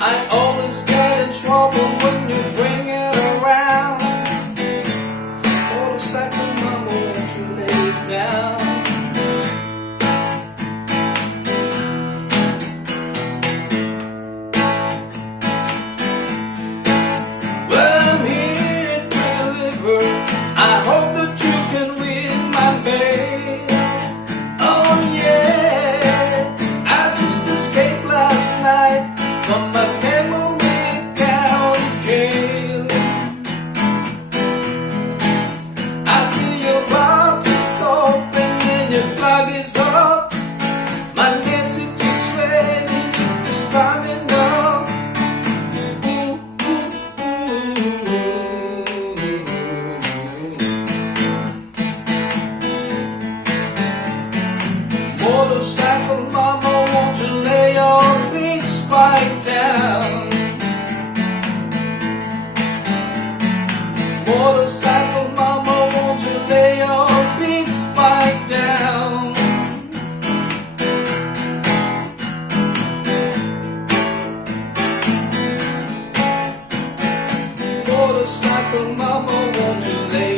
I always get in trouble when you bring it around. Motorcycle mama, won't you lay it down? Well, I'm here to deliver. I hope that you can read my mail. Oh yeah, I just escaped last night from my memory county jail. I see your box is open and your flag is up. My message is ready, this time enough. Motorcycle mama, won't you lay your big spike down? Motorcycle mama, won't you lay your big spike down? Motorcycle mama, won't you lay